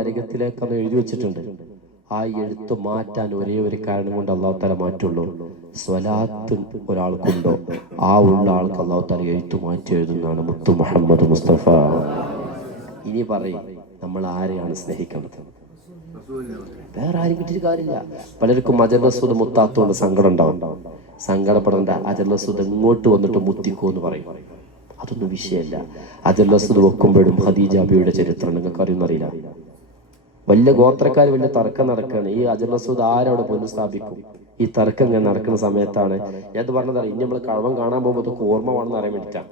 നരകത്തിലേക്ക് അത് എഴുതി വെച്ചിട്ടുണ്ട്. ആ എഴുത്ത് മാറ്റാൻ ഒരേ ഒരു കാരണം കൊണ്ട് അള്ളാഹു തആല മാറ്റുള്ളൂ. സ്വലാത്ത് ഒരാൾക്കുണ്ടോ ആ ഉള്ള ആൾക്ക് അള്ളാഹു തആല എഴുത്ത് മാറ്റി എഴുതുന്നതാണ് മുത്തു മുഹമ്മദ് മുസ്തഫ. ഇനി പറയും നമ്മൾ ആരെയാണ് സ്നേഹിക്കുന്നത്? വേറെ ആരും കിട്ടിയിട്ട് കാര്യമില്ല. പലർക്കും അജർ റസൂൽ മുത്താത്തോണ്ട് സങ്കടം ഉണ്ടാവും. സങ്കടപ്പെടേണ്ട, അജർ റസൂൽ ഇങ്ങോട്ട് വന്നിട്ട് മുത്തിക്കോ എന്ന് പറയും. അതൊന്നും വിഷയമല്ല. അജർ റസൂൽ വെക്കുമ്പോഴും ഖദീജ ബിയുടെ ചരിത്രം നിങ്ങൾക്ക് അറിയുന്നറിയില്ല. വലിയ ഗോത്രക്കാർ വലിയ തർക്കം നടക്കുകയാണ്. ഈ അജർ റസൂൽ ആരവിടെ പുനഃസ്ഥാപിക്കും? ഈ തർക്കം ഇങ്ങനെ നടക്കുന്ന സമയത്താണ് ഞാൻ പറഞ്ഞതറിയാം. ഇനി നമ്മൾ കഴവം കാണാൻ പോകുമ്പോൾ ഇതൊക്കെ ഓർമ്മ വേണമെന്ന് അറിയാൻ വേണ്ടിയിട്ടാണ്.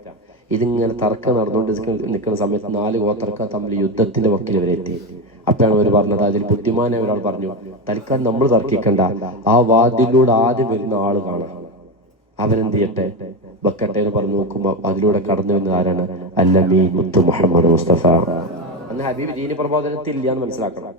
ഇതിങ്ങനെ തർക്കം നടന്നുകൊണ്ട് നിൽക്കുന്ന സമയത്ത് 4 ഗോത്രക്കാർ തമ്മിൽ യുദ്ധത്തിന്റെ വക്കിൽ വരെത്തി. അപ്പോഴാണ് അവർ പറഞ്ഞത്, അതിൽ ബുദ്ധിമാനായ ഒരാൾ പറഞ്ഞു, തൽക്കാലം നമ്മൾ തർക്കിക്കണ്ട, ആ വാതിലൂടെ ആദ്യം വരുന്ന ആള് കാണാം, അവരെന്ത് ചെയ്യട്ടെ വെക്കട്ടെ എന്ന് പറഞ്ഞു. നോക്കുമ്പോ അതിലൂടെ കടന്നു വരുന്നത് ആരാണ്? അല്ലമീൻ മുത്തു മുഹമ്മദ് മുസ്തഫ. അന്ന് ഹബീബ് ദീനി പ്രബോധനത്തിൽ ഇല്ല എന്ന് മനസ്സിലാക്കണം.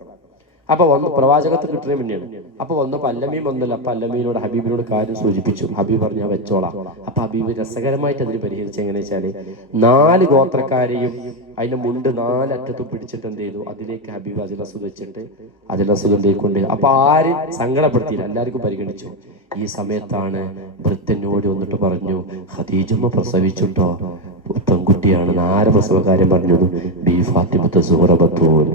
അപ്പൊ വന്ന് പ്രവാചകത്ത് കിട്ടുന്ന പിന്നെയാണ്. അപ്പൊ വന്നപ്പോ അല്ലമീൻ വന്നല്ലോ. അപ്പൊ അല്ലമീനോട് ഹബീബിനോട് കാര്യം സൂചിപ്പിച്ചു. ഹബീബ് പറഞ്ഞു ഞാൻ വെച്ചോളാം. അപ്പൊ ഹബീബ് രസകരമായിട്ട് അതിന് പരിഹരിച്ച് എങ്ങനെ വെച്ചാല് 4 ഗോത്രക്കാരെയും അതിന്റെ മുണ്ട് 4 അറ്റത്തും പിടിച്ചിട്ട് എന്ത് ചെയ്തു, അതിലേക്ക് ഹബീബ് അജർ റസൂൽ വെച്ചിട്ട് അജർ റസൂലിന്റെ കൊണ്ട്. അപ്പൊ ആരും സങ്കടപ്പെടുത്തിയില്ല, എല്ലാവർക്കും പരിഗണിച്ചു. ഈ സമയത്താണ് ഭൃത്യനോട് വന്നിട്ട് പറഞ്ഞു, ഖദീജമ്മ പ്രസവിച്ചിട്ടോ, പെൺകുട്ടിയാണ്. 4 പ്രസവകാര്യം പറഞ്ഞത് ബി ഫാത്തിമത്ത് സുഹറബത്തൂൻ.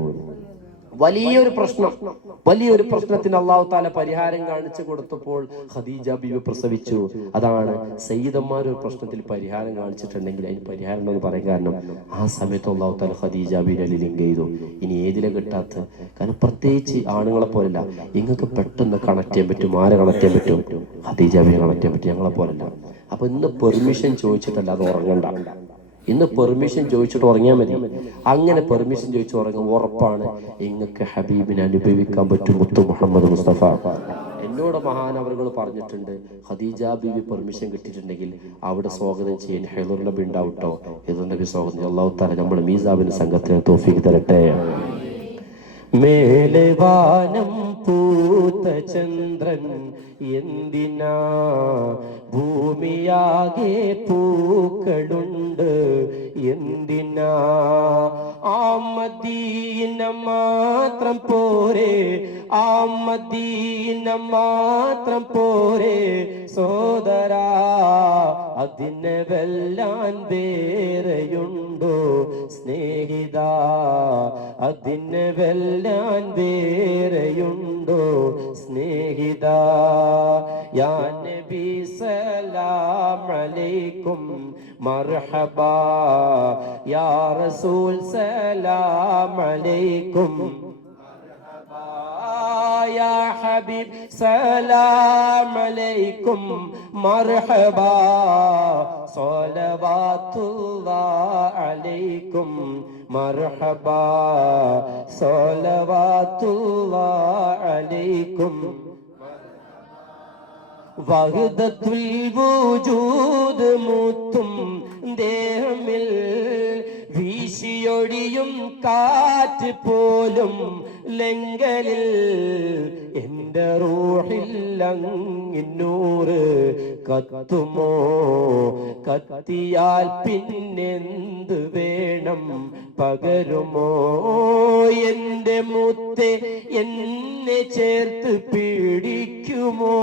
വലിയൊരു പ്രശ്നത്തിന് അല്ലാഹു തആല പരിഹാരം കാണിച്ചു കൊടുത്തപ്പോൾ ഖദീജ ബീവി പ്രസവിച്ചു. അതാണ് സയ്യിദന്മാർ ഒരു പ്രശ്നത്തിൽ പരിഹാരം കാണിച്ചിട്ടുണ്ടെങ്കിൽ അതിന് പരിഹാരം ഉണ്ടെന്ന് പറയാൻ കാരണം ആ സമയത്ത് അല്ലാഹു തആല ഖദീജ ബീവിനെ ലിങ്ക് ചെയ്തു. ഇനി ഏതിലെ കിട്ടാത്ത, കാരണം പ്രത്യേകിച്ച് ആണുങ്ങളെ പോലല്ല, നിങ്ങൾക്ക് പെട്ടെന്ന് കണക്ട് ചെയ്യാൻ പറ്റും. ആരെ കണക്ട് ചെയ്യാൻ പറ്റും? ഖദീജ ബീവിനെ കണക്ട് ചെയ്യാൻ പറ്റും. ഞങ്ങളെ പോലല്ല. അപ്പൊ ഇന്ന് പെർമിഷൻ ചോദിച്ചിട്ടല്ല അത് ഉറങ്ങണ്ട. ഇന്ന് പെർമിഷൻ ചോദിച്ചിട്ട് ഉറങ്ങിയാൽ മതി. അങ്ങനെ പെർമിഷൻ ചോദിച്ചു ഉറങ്ങും. ഉറപ്പാണ് നിങ്ങൾക്ക് ഹബീബിനെ അനുഭവിക്കാൻ പറ്റും മുത്തു മുഹമ്മദ് മുസ്തഫ. എന്നോട് മഹാനവറുകൾ പറഞ്ഞിട്ടുണ്ട്, ഖദീജ ബീവി പെർമിഷൻ കിട്ടിയിട്ടുണ്ടെങ്കിൽ അവിടെ സ്വാഗതം ചെയ്യാൻ ഹൈദർ നബി ഉണ്ടാവട്ടോ. ഹൈദർ നബി സ്വാഗതം. അല്ലാഹു തആല നമ്മുടെ മീസാബിന്റെ സംഘത്തിന് തൗഫീഖ് തരട്ടെ. മേലെ വാനം പൂത്ത ചന്ദ്രൻ എന്തിനാ, ഭൂമിയാകെ പൂക്കളുണ്ട് എന്തിനാ, ആ മദീന മാത്രം പോരെ, ആ മദീന മാത്രം പോരെ സോദരാ, അതിനെ വെല്ലാൻ വേറെയുണ്ടോ സ്നേഹിത, അതിനെ വെല്ലാൻ വേറെയുണ്ടോ സ്നേഹിത. യാ നബി സലാം അലൈക്കും മർഹബാ, യാ റസൂൽ സലാം അലൈക്കും മർഹബാ, യാ ഹബീബ് സലാം അലൈക്കും മർഹബാ, സ്വലവാത്തുല്ലാഹി അലൈക്കും മർഹബാ, സ്വലവാത്തുല്ലാഹി അലൈക്കും. വഹ്ദത്തുൽ വജൂദ് മുത്തും ദേഹമിൽ വീശിയൊടിയും കാറ്റ് പോലും ലങ്കലിൽ, എന്റെ റൂഹിൽ അങ്ങിന്നൂറ് കത്തുമോ, കത്തിയാൽ പിന്നെന്ത് വേണം പകരുമോ, എന്റെ മുത്തേ എന്നെ ചേർത്ത് പിടിക്കുമോ,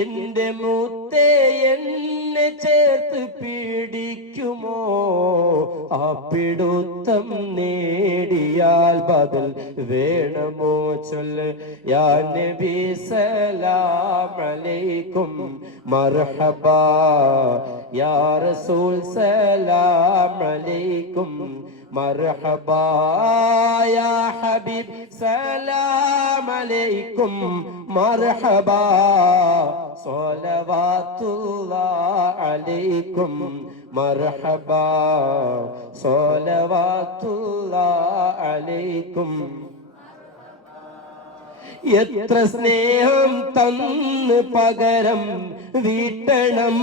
എന്റെ മുത്തേ എന്നെ ചേർത്ത് പിടിക്കുമോ, ആ പിടുത്തം നേടിയാൽ ബദൽ വേണമോ ചൊല്ല്. യാ നബി സലാം അലൈക്കും മർഹബാ, യാ റസൂൽ സലാം അലൈക്കും മർഹബാ, യാ ഹബീബ് സലാം അലൈക്കും മർഹബാ, സ്വലവാത്തുല്ലാഹി അലൈക്കും മർഹബാ, സ്വലവാത്തുല്ലാഹി അലൈക്കും. എത്ര സ്നേഹം തന്ന് പകരം വീട്ടണം,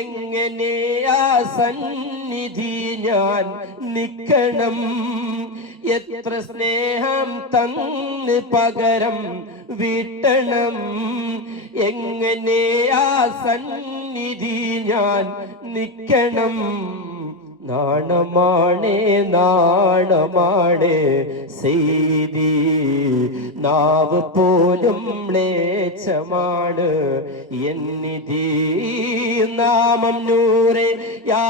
എങ്ങനെയാ സന്നിധി ഞാൻ നിക്കണം, എത്ര സ്നേഹം തന്ന് പകരം വീട്ടണം, എങ്ങനെയാ സന്നിധി ഞാൻ നിക്കണം. നാണമാണേ നാണമാണേ സെയ്തി, നാവ് പോലും മ്ലേച്ഛമാണ് എന്നിധി. നാമം നൂറേ യാ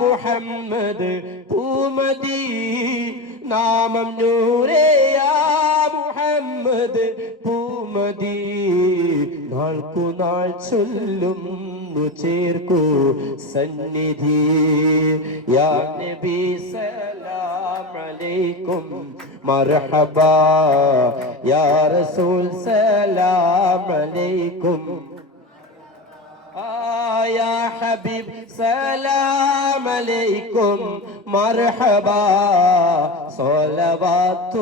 മുഹമ്മദ് പൂമതി, നാമം നൂറേ യാ മുഹമ്മദ് പൂമതി. നാൾക്കു നാൾ ചൊല്ലുന്നു ചേർക്കൂ സന്നിധി. യാ നബി സലാം അലൈക്കും മർഹബാ, യാ റസൂൽ സലാം അലൈക്കും. യാ ഹബീബ് സലാം അലൈക്കും മർഹബാ, സ്വലവാത്തുല്ലാഹ്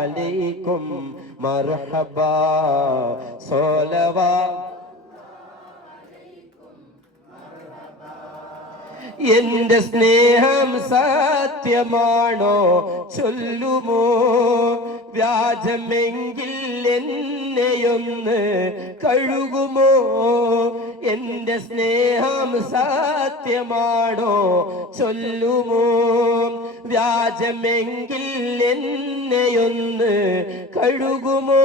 അലൈക്കും മർഹബാ, സ്വലവാത്ത്. എന്റെ സ്നേഹം സത്യമാണോ ചൊല്ലുമോ, വ്യാജമെങ്കിൽ എന്നെയൊന്ന് കഴുകുമോ. എന്റെ സ്നേഹം സത്യമാണോ ചൊല്ലുമോ, വ്യാജമെങ്കിൽ എന്നെയൊന്ന് കഴുകുമോ.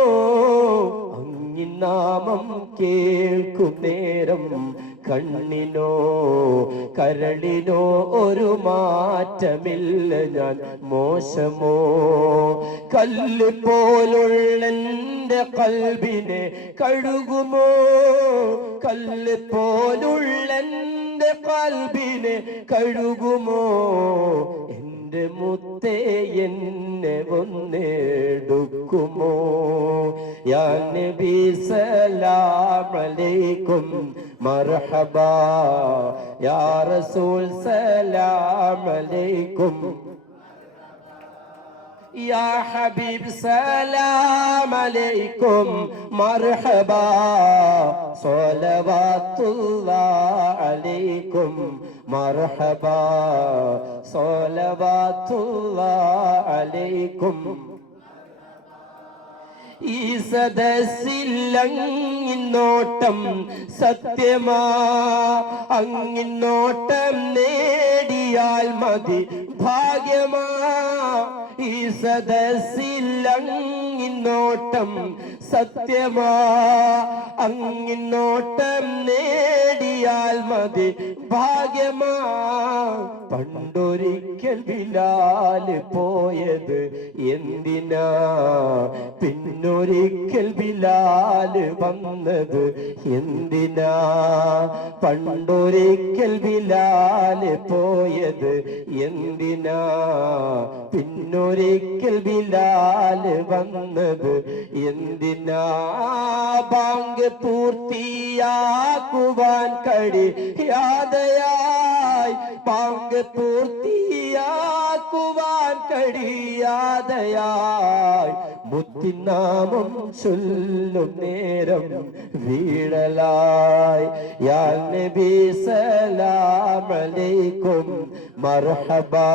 നാമം കേൾക്കും നേരം കണ്ണിനോ കരളിനോ ഒരു മാറ്റമില്ല ഞാൻ മോശമോ. കല്ല് പോലുള്ളെന്റെ കൽബിനെ കഴുകുമോ, കല്ല് പോലുള്ളെന്റെ കൽബിനെ കഴുകുമോ. എന്റെ മുത്തേ എന്നെ ഒന്നെടുക്കുമോ. യാ നബി സലാം അലൈക്കും മർഹബാ, യാ റസൂൽ സലാം അലൈക്കും. യാ ഹബീബ് സലാം അലൈക്കും മർഹബാ, സ്വലവാത്തുല്ലാഹ് അലൈക്കും മർഹബാ, സ്വലവാത്തുല്ലാഹ് അലൈക്കും. ഈ സദസ്സിൽ അങ്ങിന്നോട്ടം സത്യമാ, അങ്ങിന്നോട്ടം നേടിയാൽ മതി ഭാഗ്യമാ. ഈ സദസ്സിൽ അങ്ങിന്നോട്ടം സത്യമാ, അങ്ങിന്നോട്ടം നേടിയാൽ മതി ഭാഗ്യമാ. പണ്ടൊരിക്കൽ ബിലാല് പോയത് എന്തിനാ, പിന്നൊരിക്കൽ ബിലാല് വന്നത് എന്തിനാ. പണ്ടൊരിക്കൽ ബിലാല് പോയത് എന്തിനാ, പിന്നൊരിക്കൽ ബിലാല് വന്നത് എന്തിനാ. ബാങ്ക് പൂർത്തിയാക്കുവാൻ കഴിയാതെയായി, ബാങ്ക് പൂർത്തിയാക്കുവാൻ കഴിയാതെയായി, മുത്തിനാമം ചൊല്ലും നേരം വീഴലായി. യാ നബി സലാം അലൈക്കും മർഹബാ,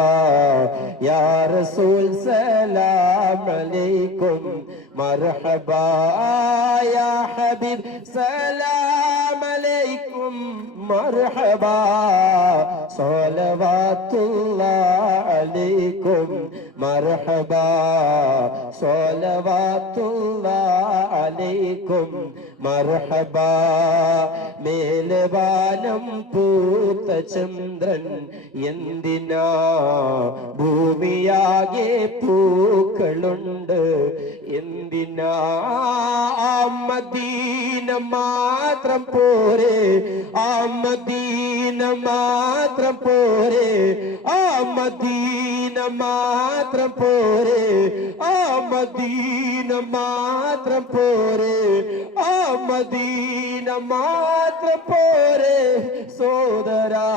യാ റസൂൽ സലാം അലൈക്കും മർഹബാ, യാ ഹബീബ് സലാം അലൈക്കും മർഹബാ, സ്വലവാത്തുല്ലാഹ് അലൈക്കും മർഹബാ, സ്വലവാത്തുല്ലാഹ് അലൈക്കും മർഹബാ. മേലവാനം പൂത്ത ചന്ദ്രൻ എന്തിനാ, ഭൂമിയാകെ പൂക്കളുണ്ട് എന്തിനാ. മദീന മാത്രം പോരെ, ആ മദീന മാത്രം പോരെ, ആ മദീന മാത്രം പോരെ, ആ മദീന മാത്രം പോരെ, ആ മദീന മാത്രം പോരെ. സോദരാ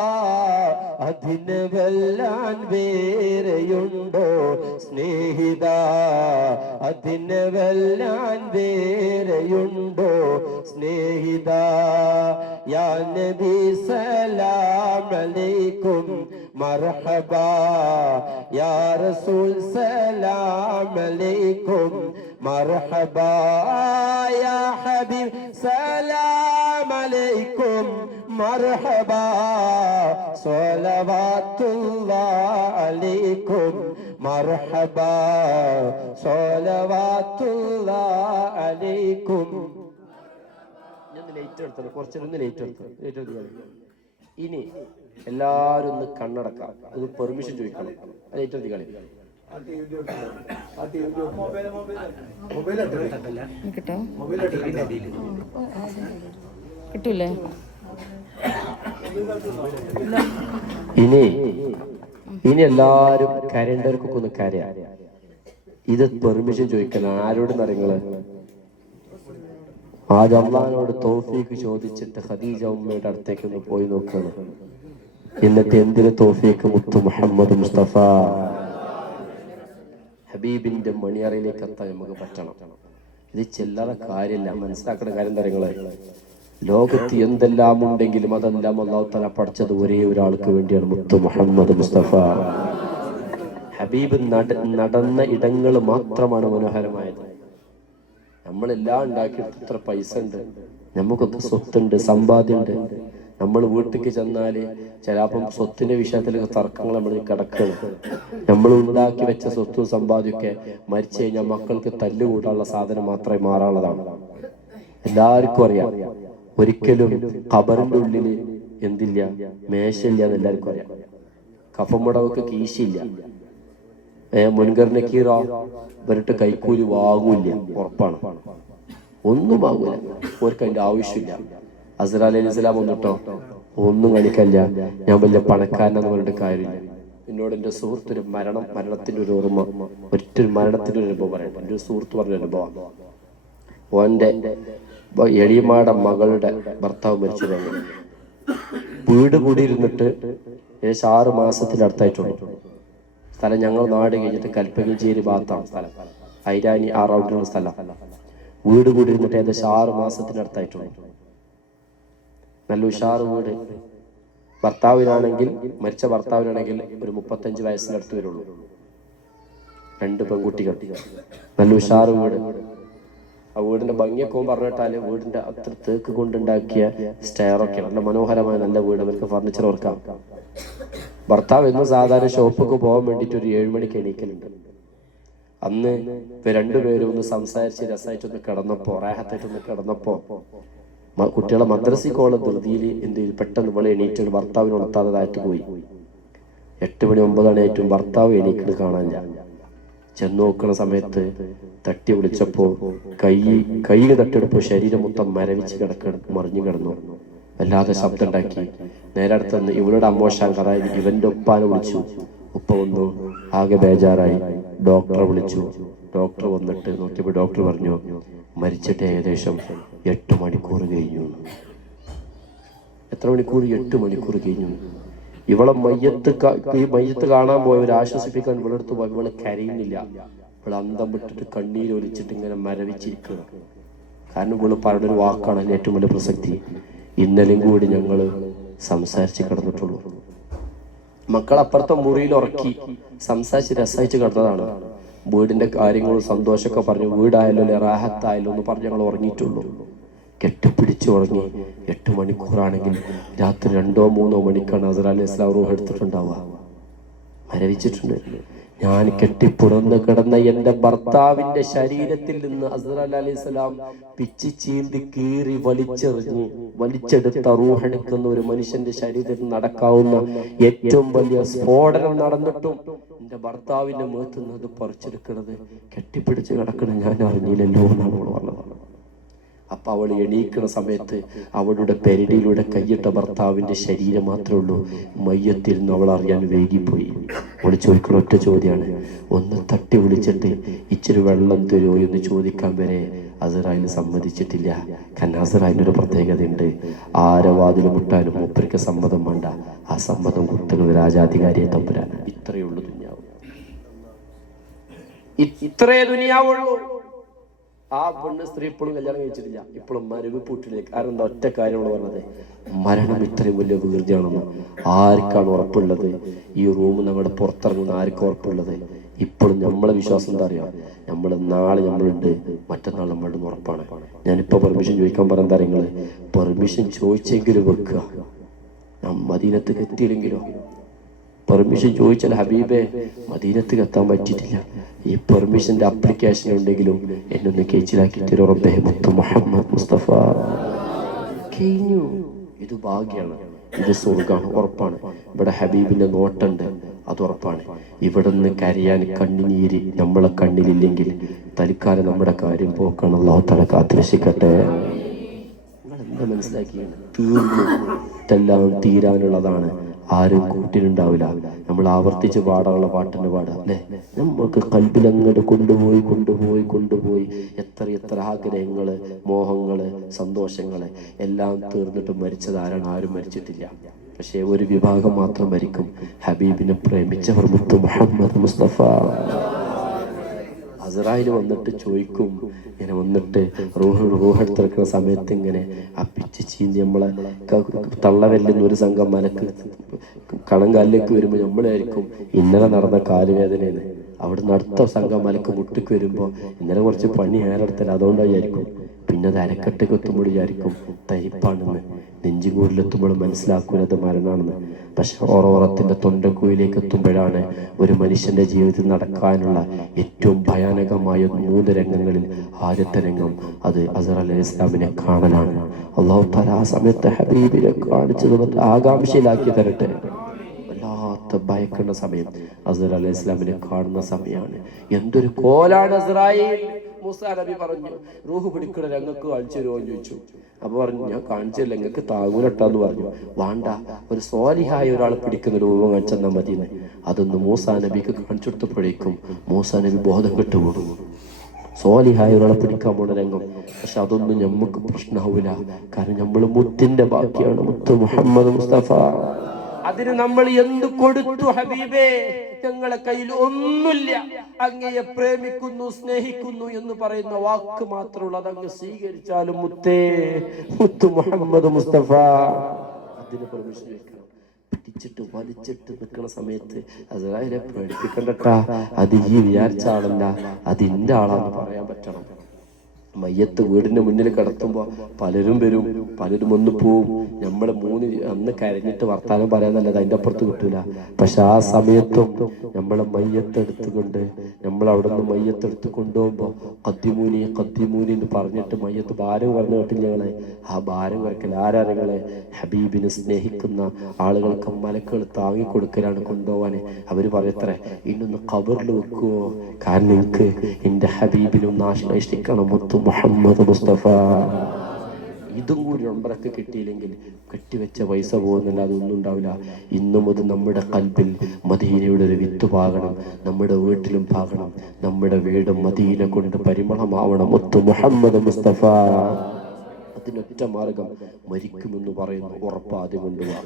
അതിന് വെല്ലാൻ വേറെയുണ്ടോ സ്നേഹിത, അതിന് വെല്ലാൻ വേറെയുണ്ടോ സ്നേഹിത. യാ നബി സലാം അലൈക്കും മർഹബാ, യാ റസൂൽ സലാം അലൈക്കും മർഹബാ, യാ ഹബീബ് സലാം അലൈക്കും മർഹബാ സ്വലവാത്തുല്ലാഹി അലൈക്കും മർഹബാ സ്വലവാത്തുല്ലാഹി അലൈക്കും. ലേറ്റ് എടുത്തത് കുറച്ചൊന്ന് ലേറ്റ് എടുത്തു. ഇനി എല്ലാരും ഒന്ന് കണ്ണടക്കാം, ഒന്ന് പെർമിഷൻ ചോദിക്കണം. ലേറ്റ് എടുത്ത് കളി കിട്ടൂലേ? ഇനി എല്ലാരും കരണ്ടവർക്കൊക്കെ ഒന്ന് കരയാ. ഇത് പെർമിഷൻ ചോദിക്കണം. ആരോടെന്ന് അറിയങ്ങള്? ആദ്യം അള്ളാഹിനോട് തൗഫീഖ് ചോദിച്ചിട്ട് ഖദീജ ഉമ്മയുടെ അടുത്തേക്ക് ഒന്ന് പോയി നോക്കണം. എന്നിട്ട് എന്തിന് തൗഫീഖ്? മുത്തു മുഹമ്മദ് മുസ്തഫ ഹബീബിന്റെ മണിയറയിലേക്ക് എത്താൻ നമുക്ക് പറ്റണം. ഇത് ചില്ലറ കാര്യമില്ല. മനസ്സിലാക്കുന്ന കാര്യം കാര്യങ്ങളെ, ലോകത്ത് എന്തെല്ലാം ഉണ്ടെങ്കിലും അതെല്ലാം അല്ലാഹു തആല പഠിച്ചത് ഒരേ ഒരാൾക്ക് വേണ്ടിയാണ്, മുത്തു മുഹമ്മദ് മുസ്തഫ. ഹബീബ് നടന്ന ഇടങ്ങൾ മാത്രമാണ് മനോഹരമായത്. നമ്മളെല്ലാം ഉണ്ടാക്കിയിട്ട് ഇത്ര പൈസ ഉണ്ട്, നമുക്കൊക്കെ സ്വത്തുണ്ട്, സമ്പാദ്യമുണ്ട്. നമ്മൾ വീട്ടിലേക്ക് ചെന്നാല് ചിലപ്പം സ്വത്തിന്റെ വിഷയത്തിൽ തർക്കങ്ങൾ നമ്മൾ കിടക്കണം. നമ്മൾ ഉണ്ടാക്കി വെച്ച സ്വത്തും സമ്പാദ്യമൊക്കെ മരിച്ചു കഴിഞ്ഞാൽ മക്കൾക്ക് തല്ലുകൂടാനുള്ള സാധനം മാത്രമേ മാറാനുള്ളതാണ്. എല്ലാവർക്കും അറിയാം. ഒരിക്കലും ഖബറിന്റെ ഉള്ളില് എന്തില്ല, മേശയില്ല എന്ന് എല്ലാവർക്കും അറിയാം. കഫമുടവക്ക് കീശയില്ല. മുൻഗണന കീറോ ഇവരുടെ കൈക്കൂലി വാങ്ങൂല്ല, ഉറപ്പാണ്. ഒന്നും വാങ്ങൂല, അവർക്ക് അതിന്റെ ആവശ്യമില്ല. അസ്റായിൽ അലൈഹിസ്സലാം വന്നിട്ടോ ഒന്നും കളിക്കല്ല, ഞാൻ വലിയ പണക്കാരനെന്ന് പറഞ്ഞിട്ട് കാര്യമില്ല. എന്നോട് എൻ്റെ സുഹൃത്തൊരു മരണത്തിന്റെ ഒരു ഓർമ്മ, മരണത്തിന്റെ ഒരു അനുഭവം പറയട്ടെ. എൻ്റെ ഒരു സുഹൃത്ത് പറഞ്ഞ അനുഭവം. ഓന്റെ എളിയമ്മയുടെ മകളുടെ ഭർത്താവ് മരിച്ചു. വീട് കൂടിയിരുന്നിട്ട് ഏകദേശം 6 മാസത്തിനടുത്തായിട്ടുള്ളൂ. സ്ഥലം ഞങ്ങൾ നാട് കഴിഞ്ഞിട്ട് കൽപ്പകഞ്ചേരി ഭാഗത്താണ് സ്ഥലം, ഐരാനി ആ റൗണ്ടിലുള്ള സ്ഥലം. വീട് കൂടി ഇരുന്നിട്ട് ഏകദേശം 6 മാസത്തിനടുത്തായിട്ടുള്ളൂ. നല്ല ഉഷാറ് വീട്. ഭർത്താവിനാണെങ്കിൽ, മരിച്ച ഭർത്താവിനാണെങ്കിൽ ഒരു 35 വയസ്സിനടുത്ത് വരുള്ളൂ. 2 പെൺകുട്ടികൾ. നല്ല ഉഷാറ് വീട്. ആ വീടിന്റെ ഭംഗിയൊക്കെ പറഞ്ഞിട്ടാല് വീടിന്റെ അത്ര തേക്ക് കൊണ്ടുണ്ടാക്കിയ സ്റ്റെയറൊക്കെ നല്ല മനോഹരമായ നല്ല വീട്. അവർക്ക് ഫർണിച്ചർ വർക്കാം. ഭർത്താവ് എന്നും സാധാരണ ഷോപ്പൊക്കെ പോകാൻ വേണ്ടിയിട്ട് ഒരു 7 മണിക്ക് എണീക്കലുണ്ട്. അന്ന് ഇവർ രണ്ടുപേരും ഒന്ന് സംസാരിച്ച് രസമായിട്ടൊന്ന് കിടന്നപ്പോ, റാഹത്തായിട്ടൊന്ന് കിടന്നപ്പോ കുട്ടികളെ മദ്രസയ്ക്കോളം ധൃതിയിൽ എന്ത് ചെയ്തു, പെട്ടെന്ന് ഇവിടെ എണീറ്റ് ഭർത്താവിന് ഉണർത്താതായിട്ട് പോയി. 8 മണി 9 മണിയായിട്ടും ഭർത്താവ് എണീക്കുന്നത് കാണാനില്ല. ചെന്ന് നോക്കുന്ന സമയത്ത് തട്ടി വിളിച്ചപ്പോ കൈയിൽ തട്ടിയെടുപ്പോ ശരീരം മൊത്തം മരവിച്ച് മറിഞ്ഞു കിടന്നു. വല്ലാതെ ശബ്ദം ഉണ്ടാക്കി. നേരെ അടുത്തുനിന്ന് ഇവളുടെ അമ്മോശാങ്ക, അതായത് ഇവന്റെ ഉപ്പാനെ വിളിച്ചു. ഉപ്പ വന്നു, ആകെ ബേജാറായി. ഡോക്ടറെ വിളിച്ചു. ഡോക്ടർ വന്നിട്ട് നോക്കിയപ്പോൾ ഡോക്ടർ പറഞ്ഞു, മരിച്ചിട്ട് ഏകദേശം 8 മണിക്കൂർ കഴിഞ്ഞു. എത്ര മണിക്കൂർ? 8 മണിക്കൂർ കഴിഞ്ഞു. ഇവളെ ഈ മയ്യത്ത് കാണാൻ പോയവർ ആശ്വസിപ്പിക്കാൻ ഇവളെടുത്ത് പോയി. ഇവള് കരയുന്നില്ല. ഇവള് അന്തം വിട്ടിട്ട് കണ്ണീര് ഒലിച്ചിട്ട് ഇങ്ങനെ മരവിച്ചിരിക്കണം. കാരണം ഇവള് പറഞ്ഞൊരു വാക്കാണ് അതിന് ഏറ്റവും വലിയ പ്രസക്തി. ഇന്നലെയും കൂടി ഞങ്ങള് സംസാരിച്ച് കിടന്നിട്ടുള്ളൂ. മക്കളപ്പുറത്തെ മുറിയിൽ ഉറക്കി സംസാരിച്ച് രസമായിട്ട് കിടന്നതാണ്. വീടിന്റെ കാര്യങ്ങളും സന്തോഷമൊക്കെ പറഞ്ഞു. വീടായാലോ റാഹത്തായാലോ എന്ന് പറഞ്ഞ് ഞങ്ങൾ ഉറങ്ങിയിട്ടുള്ളൂ. കെട്ടിപ്പിടിച്ച് ഉറങ്ങി. 8 മണിക്കൂറാണെങ്കിൽ രാത്രി 2 3 മണിക്കാണ് അസ്റായിൽ അലൈഹിസ്സലാം റൂഹ് എടുത്തിട്ടുണ്ടാവുക. മരവിച്ചിട്ടുണ്ട്. ഞാൻ കെട്ടിപ്പുറന്ന് കിടന്ന എന്റെ ഭർത്താവിന്റെ ശരീരത്തിൽ നിന്ന് അസ്റായിൽ അലൈഹിസ്സലാം പിച്ചി ചീന്തി കീറി വലിച്ചെടുത്ത റൂഹെടുക്കുന്ന ഒരു മനുഷ്യന്റെ ശരീരത്തിൽ നടക്കാവുന്ന ഏറ്റവും വലിയ സ്ഫോടനം നടന്നിട്ടും എന്റെ ഭർത്താവിന്റെ മുഖത്തുനിന്ന് അത് പറിച്ചെടുക്കുന്നത്, കെട്ടിപ്പിടിച്ച് കിടക്കണം ഞാൻ അറിഞ്ഞില്ലല്ലോ എന്നാണ് അവൾ പറഞ്ഞത്. അപ്പൊ അവൾ എണീക്കുന്ന സമയത്ത് അവളുടെ പെരടിയിലൂടെ കൈയിട്ട ഭർത്താവിന്റെ ശരീരം മാത്രമേ ഉള്ളൂ. മയ്യത്തിൽ നിന്ന് അവൾ അറിയാൻ വൈകിപ്പോയി. അവൾ ചോദിക്കുന്ന ഒറ്റ ചോദ്യമാണ്, ഒന്ന് തട്ടി വിളിച്ചിട്ട് ഇച്ചിരി വെള്ളം തരുമോ എന്ന് ചോദിക്കാൻ വരെ അസ്റായിൽ സമ്മതിച്ചിട്ടില്ല. കാരണം അസ്റായിലൊരു പ്രത്യേകതയുണ്ട്, ആരവാതിൽ മുട്ടാനും മൂപ്പർക്ക് സമ്മതം വേണ്ട. ആ സമ്മതം കൊടുത്തുന്നത് രാജാധികാരിയെ തമ്പുരാൻ. ഇത്രയേ ഉള്ളൂ ദുനിയാവ്, ഇത്രയേ ദുനിയാവുള്ളൂ. ആ പെണ്ണ് സ്ത്രീ ഇപ്പോഴും കല്യാണം കഴിച്ചിട്ടില്ല, ഇപ്പോഴും മരവിപ്പൂട്ടിലേക്ക്. കാരണം എന്താ? ഒറ്റ കാര്യമാണ് പറഞ്ഞത്, മരണം ഇത്രയും വലിയ വീർജയാണെന്ന് ആർക്കാണ് ഉറപ്പുള്ളത്? ഈ റൂം നമ്മുടെ പുറത്തിറങ്ങുന്ന ആർക്കും ഉറപ്പുള്ളത്? ഇപ്പോഴും നമ്മളെ വിശ്വാസം എന്താ അറിയാം, നമ്മൾ നാളെ നമ്മളുണ്ട്, മറ്റന്നാൾ നമ്മളുടെ ഉറപ്പാണ്. ഞാനിപ്പോ പെർമിഷൻ ചോദിക്കാൻ പറഞ്ഞ എന്താ നിങ്ങള് പെർമിഷൻ ചോദിച്ചെങ്കിലും വെക്കുക. മദീനത്തേക്ക് എത്തിയില്ലെങ്കിലോ? പെർമിഷൻ ചോദിച്ചാൽ ഹബീബെ മദീനത്തേക്ക് എത്താൻ പറ്റിയിട്ടില്ല, ഈ പെർമിഷന്റെ അപ്ലിക്കേഷൻ ഉണ്ടെങ്കിലും എന്നൊന്ന് കേച്ചിലാക്കി തരൂ റബ്ബേ മുത്ത് മുഹമ്മദ് മുസ്തഫ. കഴിഞ്ഞു. ഇത് ഭാഗ്യാണ്, ഇത് സ്വർഗാണ്, ഉറപ്പാണ്. ഇവിടെ ഹബീബിന്റെ നോട്ടുണ്ട്, അത് ഉറപ്പാണ്. ഇവിടുന്ന് കരയാൻ കണ്ണുനീര് നമ്മളെ കണ്ണിലില്ലെങ്കിൽ തൽക്കാലം നമ്മുടെ കാര്യം പോക്കണം. അല്ലാഹു തആല കാത്തുരക്ഷിക്കട്ടെ. നിങ്ങൾ എന്താ മനസ്സിലാക്കി? തീർന്നു, ഇതെല്ലാം തീരാനുള്ളതാണ്. ആരും കൂട്ടിനുണ്ടാവില്ല. നമ്മൾ ആവർത്തിച്ച് പാടാനുള്ള പാട്ടിന്റെ പാടാ അല്ലെ? നമുക്ക് കൽബിലങ്ങോട്ട് കൊണ്ടുപോയി കൊണ്ടുപോയി കൊണ്ടുപോയി എത്ര ആഗ്രഹങ്ങള്, മോഹങ്ങള്, സന്തോഷങ്ങള് എല്ലാം തീർന്നിട്ട് മരിച്ചത് ആരാണ്? ആരും മരിച്ചിട്ടില്ല. പക്ഷെ ഒരു വിഭാഗം മാത്രം മരിക്കും, ഹബീബിനെ പ്രേമിച്ചവർ മുത്ത് മുഹമ്മദ് മുസ്തഫ. അസ്രായിൽ വന്നിട്ട് ചോദിക്കും, ഇങ്ങനെ വന്നിട്ട് റൂഹെടുത്തെടുക്കുന്ന സമയത്ത് ഇങ്ങനെ അപ്പിച്ച് ചീന്തി നമ്മളെ തള്ളവെല്ലുന്ന ഒരു സംഘം മലക്ക് കണങ്കാലിലേക്ക് വരുമ്പോൾ നമ്മളായിരിക്കും ഇന്നലെ നടന്ന കാലുവേദനയെന്ന്. അവിടുന്ന് അടുത്ത സംഘം മലക്ക് മുട്ടിക്ക് വരുമ്പോൾ ഇന്നലെ കുറച്ച് പണി ഏറെടുത്തല്ല, അതുകൊണ്ടായിരിക്കും. പിന്നെ അത് അരക്കെട്ടേക്ക് എത്തുമ്പോൾ വിചാരിക്കും തരിപ്പാണെന്ന്. നെഞ്ചുകൂടിലെത്തുമ്പോൾ മനസ്സിലാക്കുന്നത് മരണാണെന്ന്. പക്ഷെ ഓറോറത്തിന്റെ തൊണ്ടക്കുയിലേക്ക് എത്തുമ്പോഴാണ് ഒരു മനുഷ്യന്റെ ജീവിതത്തിൽ നടക്കാനുള്ള ഏറ്റവും ഭയാനകമായ 3 രംഗങ്ങളിൽ ആദ്യത്തെ രംഗം അത് അസർ അലൈഹി ഇസ്ലാമിനെ കാണലാണ്. അല്ലാഹു തആല ആ സമയത്ത് ഹബീബിനെ കാണിച്ചു തന്നിട്ട് ആകാംക്ഷയിലാക്കി തരട്ടെ. വല്ലാത്ത ഭയക്കുന്ന സമയം അസർ അലൈഹി ഇസ്ലാമിനെ കാണുന്ന സമയമാണ്. എന്തൊരു കോലാണ് അസ്രായീൽ. മൂസാ നബി പറഞ്ഞു, റൂഹ് പിടിക്കണ രംഗക്ക് കാണിച്ചു തരുമോ എന്ന് ചോദിച്ചു. അപ്പൊ പറഞ്ഞു, ഞാൻ കാണിച്ചില്ല, നിങ്ങൾക്ക് താങ്ങൂലട്ടാന്ന് പറഞ്ഞു. വേണ്ട, ഒരു സ്വാലിഹായ ഒരാൾ പിടിക്കുന്ന രൂപം കാണിച്ചെന്നാ മതിയെന്ന്. അതൊന്ന് മൂസാ നബിക്ക് കാണിച്ചു കൊടുത്തപ്പോഴേക്കും മൂസാ നബി ബോധം കെട്ടുപോകും. സ്വാലിഹായ ഒരാളെ പിടിക്കാൻ പോണ രംഗം. പക്ഷെ അതൊന്നും നമുക്ക് പ്രശ്നമാവില്ല, കാരണം നമ്മൾ മുത്തിന്റെ ബാക്കിയാണ് മുത്ത് മുഹമ്മദ് മുസ്തഫ. അതിന് നമ്മൾ എന്ത് കൊടുത്തു ഹബീബേ? ഞങ്ങളെ കയ്യിൽ ഒന്നുമില്ല. അങ്ങയെ പ്രേമിക്കുന്നു, സ്നേഹിക്കുന്നു എന്ന് പറയുന്ന വാക്ക് മാത്രമുള്ള അതങ്ങ് സ്വീകരിച്ചാലും മുത്തേ മുത്ത് മുഹമ്മദ് മുസ്തഫ. അതിന് പെർമിഷൻ വെക്കണം. പിടിച്ചിട്ട് വലിച്ചിട്ട് നിൽക്കുന്ന സമയത്ത് അസ്രായേലിനെ പേടിപ്പിക്കണ്ടട്ടാ, അത് ഈ വിചാരിച്ച ആളല്ല, അത് ഇന്റെ ആളാന്ന് പറയാൻ പറ്റണം. മയ്യത്ത് വീടിന്റെ മുന്നിൽ കിടത്തുമ്പോ പലരും വരും, പലരും ഒന്ന് പോവും. നമ്മള് അന്ന് കരഞ്ഞിട്ട് വർത്താനം പറയാന്നല്ലത് അതിന്റെ അപ്പുറത്ത് കിട്ടൂല. പക്ഷെ ആ സമയത്തും നമ്മളെ മയ്യത്തെടുത്തുകൊണ്ട് നമ്മൾ അവിടെ നിന്ന് മയ്യത്തെടുത്ത് കൊണ്ടുപോകുമ്പോ കത്തിമൂനി കത്തിമൂനി എന്ന് പറഞ്ഞിട്ട് മയ്യത്ത് ഭാരം കുറഞ്ഞു കേട്ടില്ല ഞങ്ങളെ. ആ ഭാരം കുറയ്ക്കൽ ആരാ? നിങ്ങളെ ഹബീബിനെ സ്നേഹിക്കുന്ന ആളുകൾക്ക് മലക്കുകൾ താങ്ങിക്കൊടുക്കലാണ് കൊണ്ടുപോവാന്. അവര് പറയത്രേ, ഇന്നൊന്ന് ഖബറിൽ വെക്കുവോ, കാരണം എനിക്ക് എന്റെ ഹബീബിനും നാശിക്കണം മുത്തു മുഹമ്മദ് മുസ്തഫ. ഇതും കൂടി ഉംറക്ക് കിട്ടിയില്ലെങ്കിൽ കെട്ടിവെച്ച പൈസ പോകുന്നില്ല, അതൊന്നും ഉണ്ടാവില്ല. ഇന്നും അത് നമ്മുടെ കൽബിൽ മദീനയുടെ ഒരു വിത്ത് പാകണം, നമ്മുടെ വീട്ടിലും പാകണം. നമ്മുടെ വീട് മദീന കൊണ്ട് പരിമളമാവണം മുത്ത് മുഹമ്മദ് മുസ്തഫ. അതിനൊറ്റ മാർഗം മരിക്കുമെന്ന് പറയുന്നു ഉറപ്പ് ആദ്യം കൊണ്ടുപോകാം.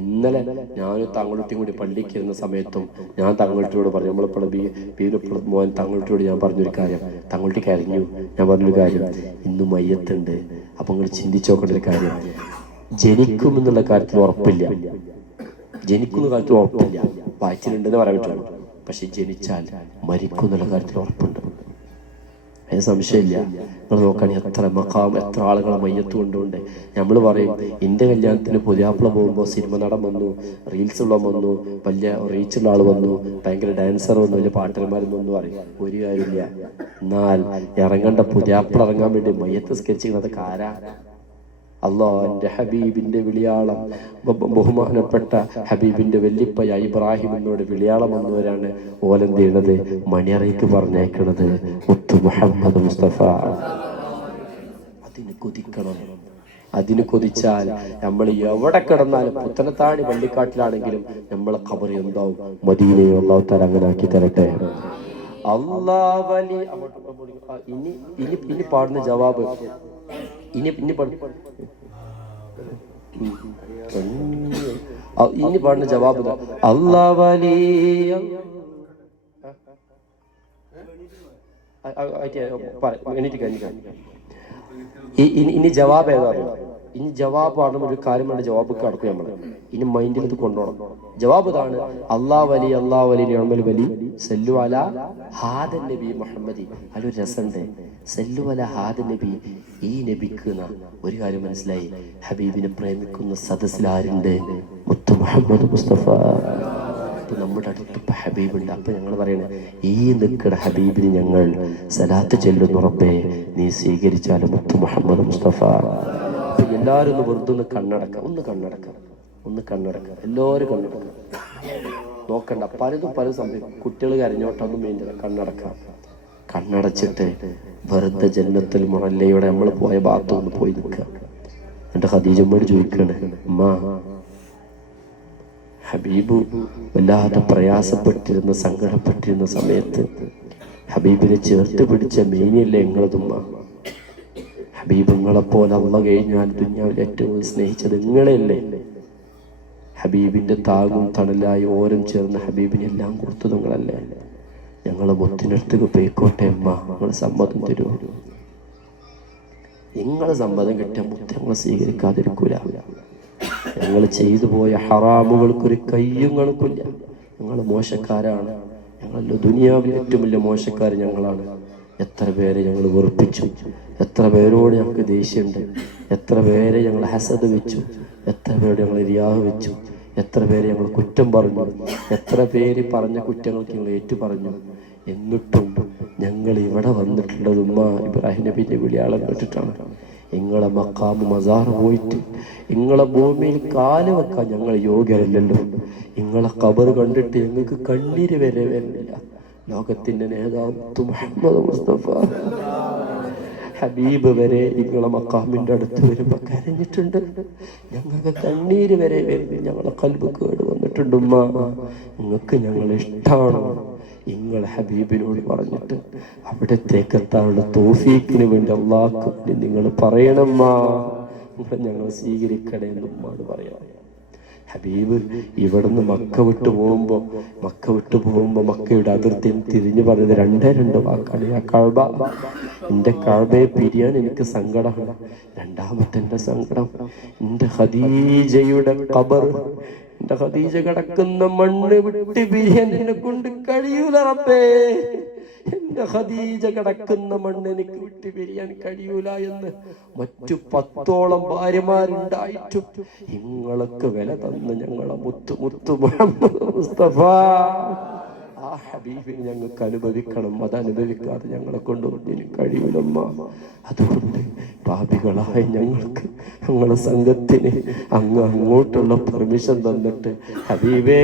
ഇന്നലെ ഞാനും തങ്ങളുട്ടിയും കൂടി പള്ളിക്ക് ഇരുന്ന സമയത്തും ഞാൻ തങ്ങളുട്ടിയോട് പറഞ്ഞു, നമ്മളിപ്പോൾ മോൻ തങ്ങളുട്ടിയോട് ഞാൻ പറഞ്ഞൊരു കാര്യം, തങ്ങളുട്ടി കരഞ്ഞു. ഞാൻ പറഞ്ഞൊരു കാര്യം, ഇന്ന് മയ്യത്തുണ്ട്. അപ്പൊ നിങ്ങൾ ചിന്തിച്ചു നോക്കേണ്ട ഒരു കാര്യം, ജനിക്കുമെന്നുള്ള കാര്യത്തിൽ ഉറപ്പില്ല, ജനിക്കുന്ന കാര്യത്തിൽ ഉറപ്പില്ല, വായിച്ചിട്ടുണ്ടെന്ന് പറയാൻ പറ്റുള്ളൂ. പക്ഷെ ജനിച്ചാൽ മരിക്കും എന്നുള്ള കാര്യത്തിൽ ഉറപ്പുണ്ട്, അതിന് സംശയമില്ല. നിങ്ങൾ നോക്കുകയാണെങ്കിൽ എത്ര മഖാം, എത്ര ആളുകളെ മയ്യത്ത് കൊണ്ടുകൊണ്ട്. നമ്മൾ പറയും, എൻ്റെ കല്യാണത്തിന് പുതിയാപ്പിള പോകുമ്പോൾ സിനിമ നടൻ വന്നു, റീൽസ് ഉള്ള വന്നു, വലിയ റീച്ചുള്ള ആൾ വന്നു, ഭയങ്കര ഡാൻസർ വന്നു, വലിയ പാട്ടന്മാരും വന്നു പറയും. ഒരു കാര്യമില്ല. എന്നാൽ ഇറങ്ങേണ്ട പുതിയാപ്പിള ഇറങ്ങാൻ വേണ്ടി മയ്യത്ത് സ്കെച്ച് ചെയ്യുന്നത് ആരാ? അള്ളാഹുവിന്റെ ഹബീബിന്റെ വിളിയാളം, ബഹുമാനപ്പെട്ട ഹബീബിന്റെ വല്ലിപ്പയ ഇബ്രാഹിമിനോട് വിളിയാളം വന്നവരാണ് ഓലെന്ത് ചെയ്യണത്? മണിയറയ്ക്ക് പറഞ്ഞേക്കണത് മുത്ത് മുഹമ്മദ് മുസ്തഫ. അതിന് കൊതിക്കണം. അതിന് കൊതിച്ചാൽ നമ്മൾ എവിടെ കിടന്നാലും, പുത്തനത്താണി പള്ളിക്കാട്ടിലാണെങ്കിലും നമ്മളെ ഖബർ എന്താവും? മദീനയെ അല്ലാഹു തആല അങ്ങനെ ആക്കി തരട്ടെ. അല്ലാഹ് വലി. ഇനി പാടുന്ന ജവാബ് ഇനി പാടുന്ന ജവാബ് അല്ലാഹ് വലി ഇനി ജവാബ് ഏതാ? ഇനി ജവാബ് ആണ് ഒരു കാര്യമാണ്. ജവാബ് കടക്കും നമ്മൾ. ഇനി മൈൻഡിൽ ഇത് കൊണ്ടുപോകണം. ജവാബ് ഇതാണ്: അല്ലാഹു വലി അല്ലാഹു വലി നിഅമൽ വലി സല്ലു അലാ ഹാദൻ നബി മുഹമ്മദി. അതൊരു രസമുണ്ട്. സല്ലു അലാ ഹാദൻ നബി. ഈ നബിക്ക് ഒരു കാര്യം മനസ്സിലായി, ഹബീബിനെ പ്രേമിക്കുന്ന സദസ്സിൽ ആരുണ്ട്? മുത്തു മുഹമ്മദ് മുസ്തഫ. നമ്മുടെ അടുത്ത് ഇപ്പൊ ഹബീബുണ്ട്. അപ്പൊ ഞങ്ങൾ പറയണേ, ഈ നിൽക്കുന്ന ഹബീബിന് ഞങ്ങൾ സലാത്ത് ചെല്ലുന്നു റബ്ബേ, നീ സ്വീകരിച്ചാലും മുത്തു മുഹമ്മദ് മുസ്തഫ. അപ്പൊ എല്ലാവരും ഒന്ന് വെറുതെ ഒന്ന് കണ്ണടക്കാം. എല്ലാവരും കണ്ണടക്കാം. നോക്കണ്ട, പലതും സംഭവിക്കും. കുട്ടികൾ കരഞ്ഞോട്ടൊന്നും വേണ്ടില്ല. കണ്ണടച്ചിട്ട് വെറുതെ ജന്നത്തുൽ മുഅല്ലയുടെ നമ്മൾ പോയ ഭാഗത്ത് ഒന്ന് പോയി നിൽക്കുക. എന്നിട്ട് ഖദീജമ്മയോട് ചോദിക്കാണ്, അമ്മ, ഹബീബ് വല്ലാതെ പ്രയാസപ്പെട്ടിരുന്ന സങ്കടപ്പെട്ടിരുന്ന സമയത്ത് ഹബീബിനെ ചേർത്ത് പിടിച്ച മേനിയല്ലേ നിങ്ങളതുമ്മ? ഹബീബ് നിങ്ങളെപ്പോലെ അള്ള കഴിഞ്ഞാൽ ദുനിയാവിൽ ഏറ്റവും സ്നേഹിച്ചത് നിങ്ങളെയല്ലേ? ഹബീബിന്റെ താങ്ങും തണലായി ഓരം ചേർന്ന് ഹബീബിനെ എല്ലാം കൊടുത്തു നിങ്ങളല്ലേ? ഞങ്ങളെ മുത്തിനടുത്തേക്ക് പോയിക്കോട്ടെ അമ്മ, നിങ്ങൾ സമ്മതം തരുമോ? നിങ്ങളെ സമ്മതം കിട്ടിയ മുത്ത് ഞങ്ങൾ സ്വീകരിക്കാതിരിക്കൂല. ഞങ്ങൾ ചെയ്തു പോയ ഹറാമുകൾക്കൊരു കയ്യും കണക്കില്ല. ഞങ്ങൾ മോശക്കാരാണ്. ഞങ്ങളല്ലോ ദുനിയാവിൽ ഏറ്റവും വലിയ മോശക്കാർ ഞങ്ങളാണ്. എത്ര പേരെ ഞങ്ങൾ വെറുപ്പിച്ചു, എത്ര പേരോട് ഞങ്ങൾക്ക് ദേഷ്യമുണ്ട്, എത്ര പേരെ ഞങ്ങൾ ഹസദ് വെച്ചു, എത്ര പേരോട് ഞങ്ങൾ റിയാഹ് വെച്ചു, എത്ര പേരെ ഞങ്ങൾ കുറ്റം പറഞ്ഞു, എത്ര പേര് പറഞ്ഞ കുറ്റങ്ങൾക്ക് ഞങ്ങൾ ഏറ്റു പറഞ്ഞു. എന്നിട്ടും ഞങ്ങൾ ഇവിടെ വന്നിട്ടുള്ളത് ഉമ്മ ഇബ്രാഹിം നബിന്റെ വിളിയാളം കേട്ടിട്ടാണ്. നിങ്ങളെ മക്കാമ് മസാർ പോയിട്ട് നിങ്ങളെ ഭൂമിയിൽ കാല് വെക്കാൻ ഞങ്ങൾ യോഗ്യരല്ലല്ലോ. നിങ്ങളെ ഖബർ കണ്ടിട്ട് ഞങ്ങൾക്ക് കണ്ണീര് വരെ വരുന്നില്ല. ലോകത്തിന്റെ നേതാവ് മുഹമ്മദ് മുസ്തഫ ഹബീബ് വരെ നിങ്ങളെ മക്കാമിന്റെ അടുത്ത് വരുമ്പോ കരഞ്ഞിട്ടുണ്ട്. ഞങ്ങൾക്ക് കണ്ണീര് വരെ വരുന്നില്ല. ഞങ്ങളെ ഖൽബ് കേട് വന്നിട്ടുണ്ട്. ഉമ്മ, നിങ്ങൾക്ക് ഞങ്ങളെ ഇഷ്ടമാണോ? നിങ്ങൾ ഹബീബിനോട് പറഞ്ഞിട്ട് അവിടത്തേക്ക് എത്താനുള്ള തൗഫീഖിന് വേണ്ടി അള്ളാഹ്ക്ക് വേണ്ടി നിങ്ങൾ പറയണമ്മ, നിങ്ങൾ ഞങ്ങൾ സ്വീകരിക്കണേ എന്ന് ഉമ്മാട് പറയാം. ഹബീബ് ഇവിടുന്ന് മക്ക വിട്ടു പോകുമ്പോ മക്കയുടെ അതിർത്തി തിരിഞ്ഞു പറഞ്ഞത് രണ്ടേ വാക്കാണ്. ആ കഅബ, എന്റെ കഅബയെ പിരിയാൻ എനിക്ക് സങ്കടമാണ്. രണ്ടാമത്തെ എന്റെ സങ്കടം എന്റെ ഖദീജയുടെ ഖബർ, എന്റെ ഖദീജ കിടക്കുന്ന മണ്ണ് വിട്ട് പിരിയാൻ എന്നെ കൊണ്ട് കഴിയൂല റബ്ബേ. എന്റെ ഖദീജ കിടക്കുന്ന മണ്ണ് എനിക്ക് വിട്ട് പിരിയാൻ കഴിയൂല എന്ന് മറ്റു 10ഓളം ഭാര്യമാരുണ്ടായിട്ടും നിങ്ങൾക്ക് വില തന്ന ഞങ്ങളെ മുത്തു മുഹമ്മദ് മുസ്തഫ ആ ഹബീബിനെ ഞങ്ങൾക്ക് അനുഭവിക്കണം. അത് അനുഭവിക്കാതെ ഞങ്ങളെ കൊണ്ട് ഒന്നിനും കഴിയൂലമ്മ. അതുകൊണ്ട് പാപികളായ ഞങ്ങളെ സംഘത്തിന് അങ്ങോട്ടുള്ള പെർമിഷൻ തന്നിട്ട് ഹബീബേ,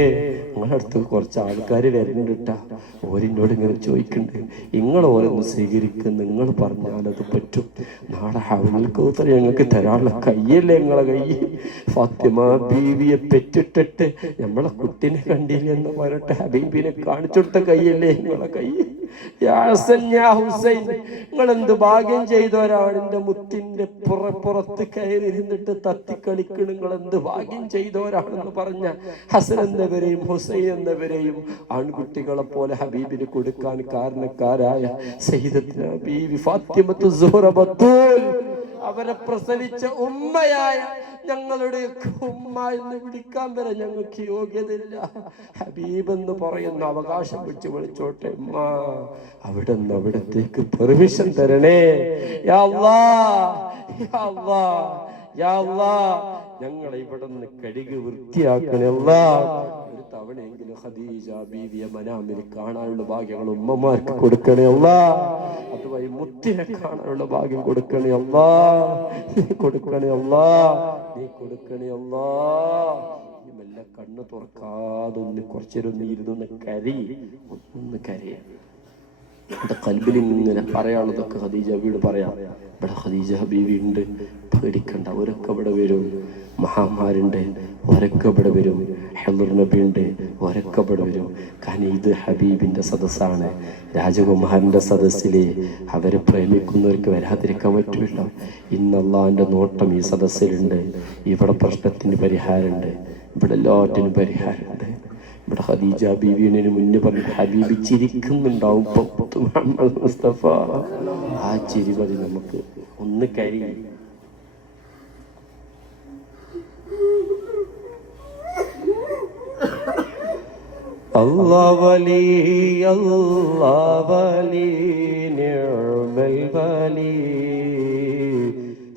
നിങ്ങളുടെ അടുത്ത് കുറച്ച് ആൾക്കാർ വരുന്നുണ്ടാ, ഓരിനോട് ഇങ്ങനെ ചോദിക്കുന്നുണ്ട്, നിങ്ങൾ ഓരോന്ന് സ്വീകരിക്കുന്ന നിങ്ങൾ പറഞ്ഞാലത് പറ്റും. നാളെ ഹൗലുൽ കൗസർ ഞങ്ങൾക്ക് തരാനുള്ള കയ്യല്ലേ നിങ്ങളെ കൈ. ഫാത്തിമ ബീവിയെ പെറ്റിട്ടിട്ട് നമ്മളെ കുട്ടിനെ കണ്ടില്ല എന്ന് പറഞ്ഞിട്ട് ഹബീബിനെ കാണിച്ചുകൊടുത്ത കൈയല്ലേ നിങ്ങളെ കൈ. നിങ്ങൾ എന്ത് ഭാഗ്യം ചെയ്തവരാണ്. എന്റെ മുത്തിന്റെ പുറത്ത് കയറിയിരുന്നിട്ട് തത്തിക്കളിക്ക് നിങ്ങൾ എന്ത് ഭാഗ്യം ചെയ്തവരാണെന്ന് പറഞ്ഞ ഹസൻ എന്നവരെയും ഹുസൈൻ എന്നവരെയും ആൺകുട്ടികളെ പോലെ ഹബീബിന് കൊടുക്കാൻ കാരണക്കാരായ സയ്യിദത്തുന ബീവി ഫാത്തിമത്തു സുഹ്റ ബത്തൂൽ, അവരെ പ്രസവിച്ച ഉമ്മയായ ഞങ്ങളുടെ ഉമ്മ എന്ന് വിളിക്കാൻ വരെ ഞങ്ങൾക്ക് യോഗ്യതയില്ല. ഹബീബ് എന്ന് പറയുന്ന അവകാശം വെച്ച് വിളിച്ചോട്ടെ ഉമ്മ. അവിടത്തേക്ക് പെർമിഷൻ തരണേ യാ അല്ലാഹ്, യാ അല്ലാഹ്, യാ അല്ലാഹ്. ഞങ്ങളെ ഇവിടെ നിന്ന് കഴുകി വൃത്തിയാക്കണേ അല്ലാഹ്. ഒരു തവണയെങ്കിലും ഖദീജ ബീവിയെ മനാമിൽ കാണാനുള്ള ഭാഗ്യങ്ങൾ ഉമ്മമാർക്ക് കൊടുക്കണേ അല്ലാഹ്. അതുവഴി മുത്തിനെ കാണാനുള്ള ഭാഗ്യം കൊടുക്കണേ അല്ലാഹ്. നീ കൊടുക്കണേ അല്ലാഹ്, നീ കൊടുക്കണേ അല്ലാഹ്. മെല്ലെ കണ്ണ് തുറക്കാതെ കുറച്ചേരൊന്ന് ഇരുന്നൊന്ന് കരയ. എന്റെ കൽബിൽ ഇങ്ങനെ പറയാനുള്ളതൊക്കെ ഖദീജ ബീവിയോട് പറയാം. ഇവിടെ ഖദീജ ബീവി ഉണ്ട്, പേടിക്കണ്ട. അവരൊക്കെ ഇവിടെ വരും. മഹാന്മാരുണ്ട്, അവരൊക്കെ ഇവിടെ വരും. ഹളർ നബി ഉണ്ട്, അവരൊക്കെ ഇവിടെ വരും. കാരണം ഇത് ഹബീബിന്റെ സദസ്സാണ്. രാജകുമാരന്റെ സദസ്സില് അവരെ പ്രേമിക്കുന്നവർക്ക് വരാതിരിക്കാൻ പറ്റുമല്ലോ. ഇന്ന് അള്ളാഹിന്റെ നോട്ടം ഈ സദസ്സിലുണ്ട്. ഇവിടെ പ്രശ്നത്തിന് പരിഹാരമുണ്ട്, ഇവിടെ എല്ലാറ്റിനും പരിഹാരമുണ്ട്. ഇവിടെ ഖദീജ ബീവിനെ മുന്നേ പറഞ്ഞു ഹബീബി ചിരിക്കുന്നുണ്ടാവും മുഹമ്മദ് മുസ്തഫ. ആ ചിരി മതി നമുക്ക് ഒന്ന് കരി. അല്ലാഹ് വലി അല്ലാഹ് വലി നിഅമൽ വലി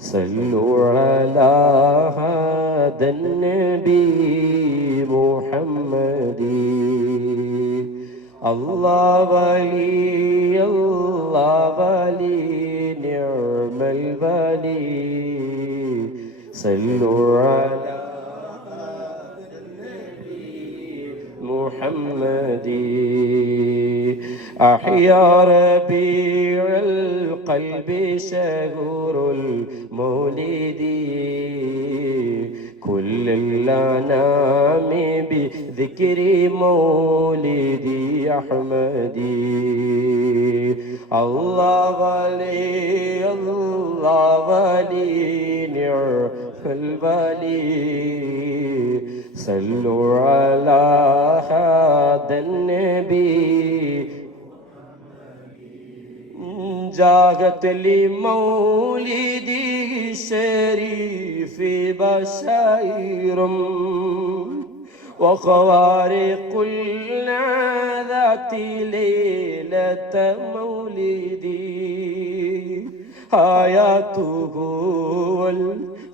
സല്ലു അലാ ഹാദൻ നബി മുഹമ്മദി. അല്ലാഹ് വലി അല്ലാഹ് വലി നിഅമൽ വലി സല്ലു അലാ محمدي. أحيا ربيع القلب شهور المولد كل الأنام بذكر مولدي أحمدي. الله ولي الله ولي نعم الولي صلوا على هذا النبي. جاءت لمولدي الشريف بشائر وخوارق العادات ليلة مولدي آياته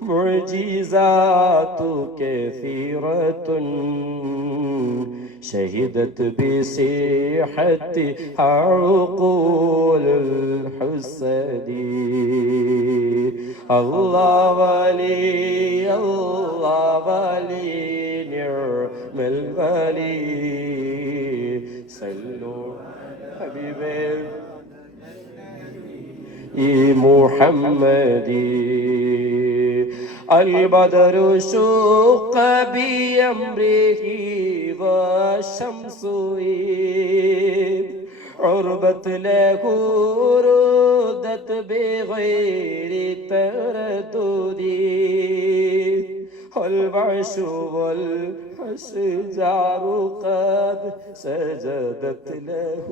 والمعجزات كثيرة شهدت بصحة عقول الحسد. الله ولي الله ولي نعم الولي صلوا حبيبي محمدي. البدر شق بأمره والشمس عربت له ردت بغير تردد والبعش والأشجار قد سجدت له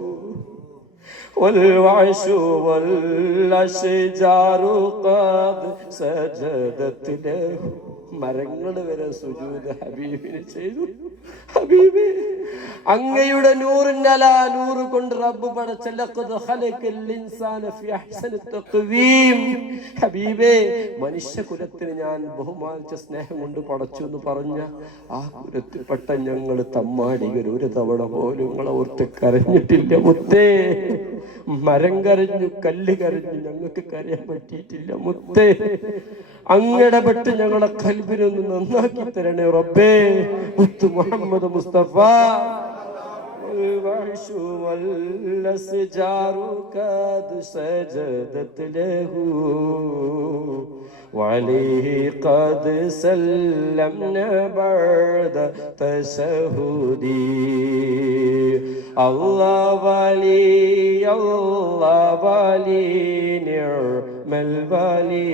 والوعش والأشجار قد سجدت له. മരങ്ങൾ വരെ സുജൂദ് ഹബീബിന് ചെയ്തു. ഹബീബേ അങ്ങയുടെ നൂറിന്റെ അലാ നൂറ് കൊണ്ട് റബ്ബ് പടച്ച ലഖദ് ഖലഖൽ ഇൻസാന ഫി അഹ്സനി തഖ്വീം. ഹബീബേ മനുഷ്യകുലത്തിന് ഞാൻ ബഹുമാനിച്ച സ്നേഹം കൊണ്ട് പടച്ചു എന്ന് പറഞ്ഞ ആ കുലത്തിൽപ്പെട്ട ഞങ്ങൾ തമ്മാടികൾ ഒരു തവണ പോലും നിങ്ങളെ ഓർത്ത് കരഞ്ഞിട്ടില്ല മുത്തേ. മരം കരഞ്ഞു, കല്ല് കരഞ്ഞു, ഞങ്ങൾക്ക് കരയാൻ പറ്റിയിട്ടില്ല മുത്തേ. അങ്ങയുടെ പെട്ട് ഞങ്ങളെ കൽബിനൊന്ന് നന്നാക്കി തരണേ റബ്ബേ. മുത്ത് മുഹമ്മദ് മുസ്തഫ. والوحش والأشجار قد سجدت له وعليه قد سلمنا بعد تشهدي. الله ولي الله ولي نعم الولي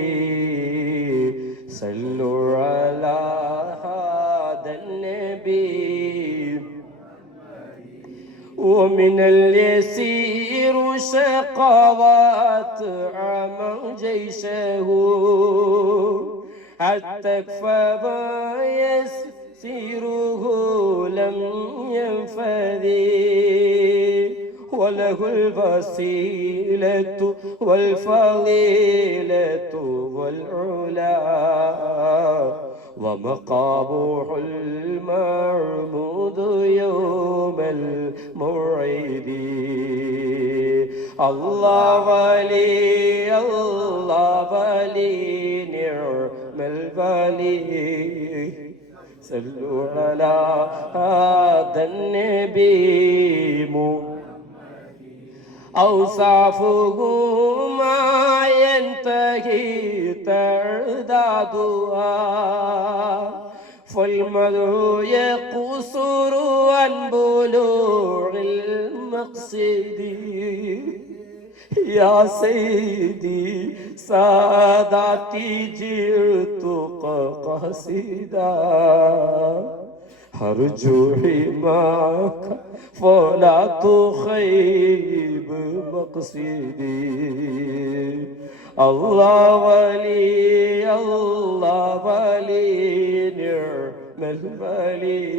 صلوا على هذا النبي. ومن اليسير شقوات عمى جيشه حتى اكفى ما يسيره لم ينفذي وله الوسيلة والفضيلة والعلا ومقامه المعمود يوم الموعد. الله ولي الله ولي نعم الولي صلوا على هذا النبي. أوصافه ما ينتهي تعدادها فالمدعو يقصر عن بلوغ المقصد. يا سيدي ساداتي جئت قصيدا أرجو حماك فلا تخيب مقصدي. الله ولي الله ولي نعم الولي.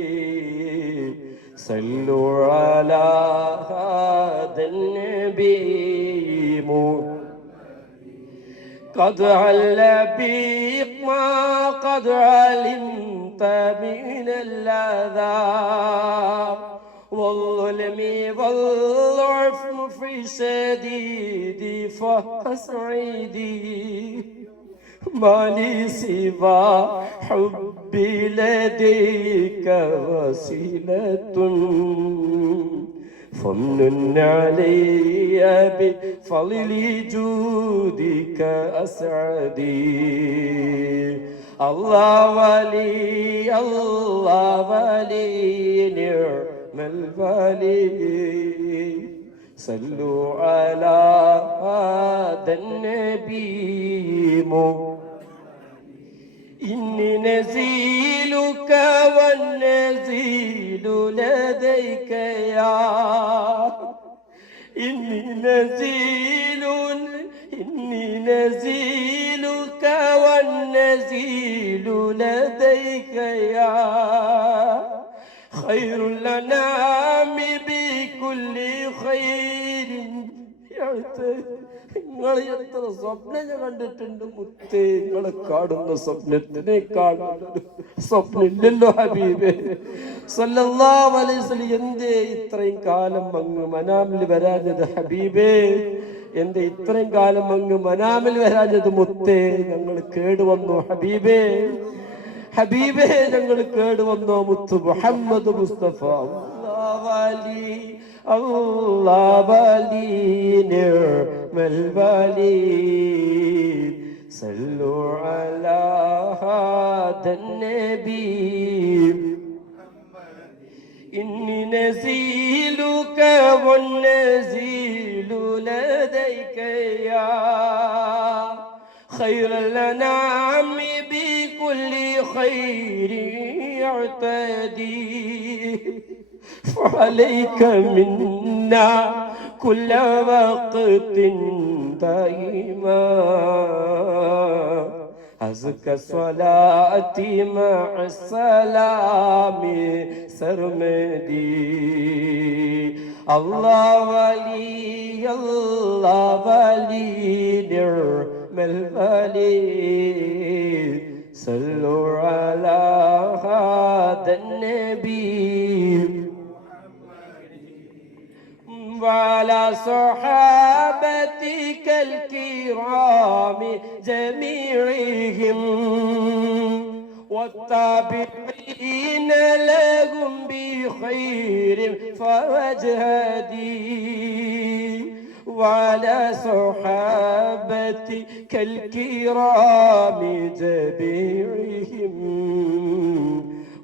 صلوا على هذا النبي قد علبيق ما قد علمت من الأذى والظلم والعف في شديد فأسعدي. ما لي سوى حبي لديك وسيلة فمن علي بفضل جودك أسعدي. الله ولي الله ولي نعم الولي. صلوا على هذا النبي إني نزيلك والنزيل لديك يا إني نزيلك والنزيل لديك يا خير الأنام بكل خير നിങ്ങൾ എത്ര സ്വപ്നം ഞാൻ കണ്ടിട്ടുണ്ട് മുത്തേ. നിങ്ങളെ കാണുന്ന സ്വപ്നത്തിനേക്കാൾ സ്വപ്നമില്ലല്ലോ ഹബീബേ സല്ലല്ലാഹു അലൈഹി വസല്ലം. എന്തേ ഇത്രയും കാലം അങ്ങ് മനാമിൽ വരാഞ്ഞത് ഹബീബേ? എന്തേ ഇത്രയും കാലം അങ്ങ് മനാമിൽ വരാഞ്ഞത് മുത്തേ? ഞങ്ങൾ കേടുവന്നു ഹബീബേ. ഹബീബേ ഞങ്ങൾ കേടുവന്നോ മുത്ത് മുഹമ്മദ് മുസ്തഫ. الله ولي نعم الولي. صلوا على هذا النبي إني نزيلك والنزيل لديك يا خير الأنعام بكل خير يعتدي. فعليك منا كل وقت دائما أزكى صلاتي مع السلام سرمدي. الله ولي الله ولي نعم الولي. صلوا على هذا النبي وعلى صحابتك الكرام جميعهم والتابعين لهم بخير فوجهدي. وعلى صحابتك الكرام جميعهم